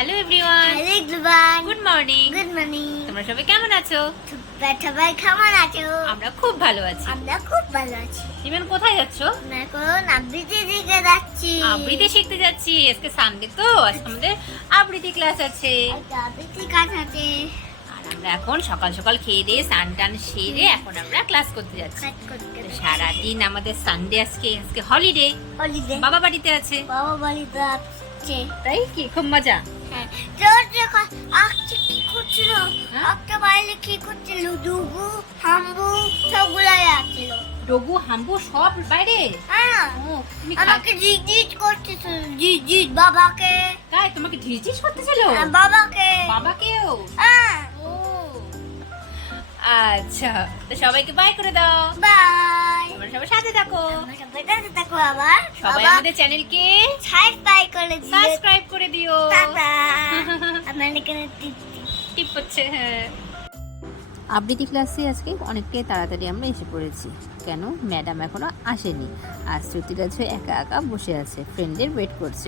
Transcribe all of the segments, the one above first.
Hello everyone, hello everyone, good morning. Good morning. তোমরা সবাই কেমন আছো? সবাই কেমন আছো? আমরা খুব ভালো আছি। আমরা খুব ভালো আছি। ইভেন কোথায় যাচ্ছো? আমরা এখন আবৃত্তি দিকে যাচ্ছি। আবৃত্তি শিখতে যাচ্ছি। আজকে সানডে তো, আজকে আমাদের আবৃত্তি ক্লাস আছে। একটা আবৃত্তি কাজ আছে। আর আমরা এখন সকাল সকাল খেয়ে দিয়ে স্নান টান সেরে এখন আমরা ক্লাস করতে যাচ্ছি। কাজ করতে তো সারাদিন আমাদের সানডে, আজকে হলিডে। হলিডে। বাবা বাড়িতে আছে, বাবা বাড়িতে আছে। তাই কি খুব মজা। হ্যাঁ, তোর যখন আঁকছে কি করছিল? হ্যাঁ? আঁকতে বাইরে কি করছিল? ডুগু, হাম্বু সবগুলাই আসছিল। ডগু হাম্বু সব বাইরে। হ্যাঁ, ও, তুমি আমাকে জিজ করতেছিল। জিজ বাবাকে। তাই তোমাকে ঢিস করতেছিল? বাবাকে। বাবাকেও? হ্যাঁ। ও আচ্ছা, তো সবাইকে বাই করে দাও। বাই। তোমরা সবাই সাথে থাকো। আমরা সবাই সাথে থাকো আবার। সবাই আমাদের চ্যানেলকে সাবস্ক্রাইব করে দিও। সাবস্ক্রাইব করে দিও। টাটা। আমার এখানে টিপ হচ্ছে। হ্যাঁ, আবৃত্তি ক্লাসে আজকে অনেকটাই তাড়াতাড়ি আমরা এসে পড়েছি। কেন, ম্যাডাম এখনো আসেনি। আর শ্রুতিরাজ একা একা বসে আছে, ফ্রেন্ডের ওয়েট করছে।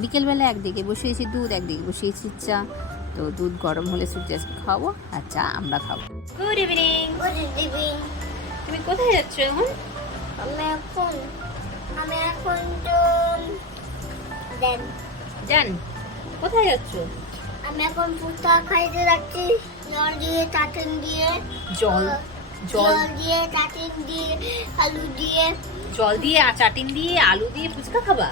বিকেলবেলা একদিকে বসিয়েছি দুধ, একদিকে বসিয়েছি চা। তো দুধ গরম হলে শ্রুতিরাজকে খাওয়াবো, আর চা আমরা খাবো। Good evening. Good evening. তুমি কোথায় যাচ্ছ এখন? আমি এখন তো দেন। জান, কোথায় যাচ্ছ? আমি এখন ফুচকা খাইতে যাচ্ছি। জল দিয়ে চাটনি দিয়ে। জল জল দিয়ে চাটনি দিয়ে আলু দিয়ে। জল দিয়ে আর চাটিন দিয়ে আলু দিয়ে ফুচকা খাবা?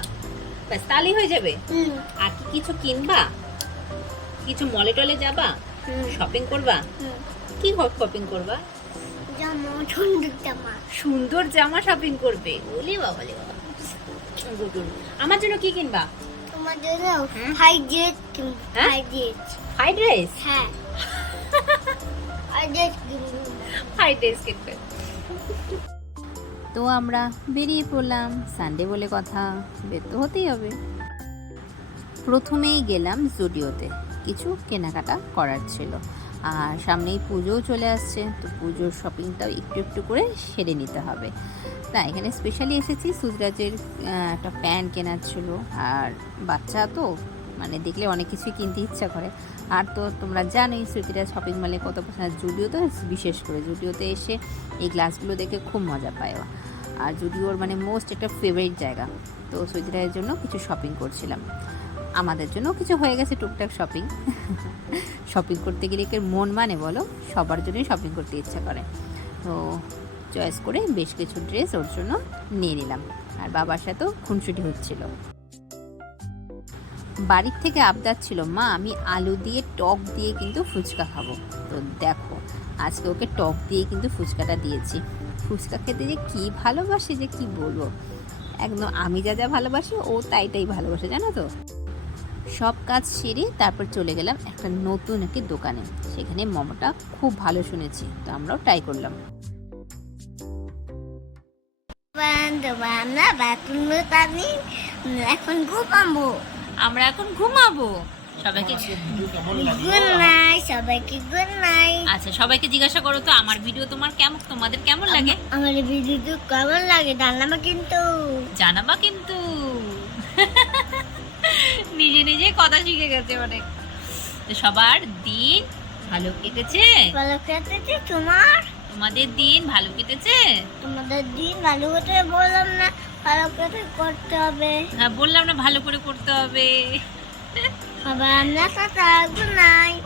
ব্যাস তাহলেই হয়ে যাবে? হুম। আর কি কিছু কিনবা? কিছু মলে টলে যাবা? শপিং করবা? হুম। কি শপিং করবা? জামা, সুন্দর জামা। সুন্দর জামা শপিং করবে? ওলে বাবা, লে বাবা। Good, good. আমার জন্য কি কিনবা? তোমার জন্য হুম? ফ্রাইড রাইস কিনবো। হ্যাঁ? Fried rice. Fried rice? হ্যাঁ। ফ্রাইড রাইস কিনবো। ফ্রাইড রাইস কিনবে। তো আমরা বেরিয়ে পড়লাম, সানডে বলে কথা, বের তো হতেই হবে। প্রথমেই গেলাম জুডিওতে, কিছু কেনাকাটা করার ছিল। আর সামনেই পুজোও চলে আসছে, তো পুজোর শপিংটাও একটু একটু করে সেরে নিতে হবে। না, এখানে স্পেশালি এসেছি সুজরাজের একটা প্যান্ট কেনার ছিল। আর বাচ্চা তো মানে দেখলে অনেক কিছুই কিনতে ইচ্ছা করে। আর তো তোমরা জানোই সুতিরাজ শপিং মলে কত পছন্দ, জুডিওতে বিশেষ করে জুডিওতে এসে এই গ্লাসগুলো দেখে খুব মজা পায় ও। আর জুডিওর মানে মোস্ট একটা ফেভারিট জায়গা। তো সুতিরাজের জন্য কিছু শপিং করছিলাম, আমাদের জন্য কিছু হয়ে গেছে টুকটাক শপিং। শপিং করতে গেলে কি মন মানে বলো, সবার জন্যই শপিং করতে ইচ্ছা করে। তো চয়েস করে বেশ কিছু ড্রেস ওর জন্য নিয়ে নিলাম। আর বাবার সাথেও খুনসুটি হচ্ছিল। বাড়ির থেকে আবদার ছিল, মা আমি আলু দিয়ে টক দিয়ে কিন্তু ফুচকা খাবো। তো দেখো আজকে ওকে টক দিয়ে কিন্তু ফুচকাটা দিয়েছি। ফুচকা খেতে যে কী ভালোবাসে যে কি বলবো, একদম আমি যা যা ভালোবাসি ও তাই ভালোবাসে, জানো তো। সব কাজ সেরে তারপর চলে গেলাম একটা নতুন একটি দোকানে। সেখানে মোমোটা খুব ভালো শুনেছি, তো আমরাও ট্রাই করলাম। এখন ঘুমাবো। আমরা এখন ঘুমাবো। সবাইকে গুড নাইট। সবাইকে গুড নাইট। আচ্ছা, সবাইকে জিজ্ঞাসা করো তো আমার ভিডিও তোমাদের কেমন লাগে? আমার ভিডিও কেমন লাগে জানাবা কিন্তু। জানাবা কিন্তু। নিজে নিজে কথা শিখে গেছে অনেক। তো সবার দিন ভালো কেটেছে? ভালো কেটেছে তোমার? তোমাদের দিন ভালো কেটেছে? তোমাদের দিন ভালো করে বললাম না, ভালো করে করতে হবে। হ্যাঁ, বললাম না ভালো করে করতে হবে। আবার আমরা টাটা, গুড নাইট।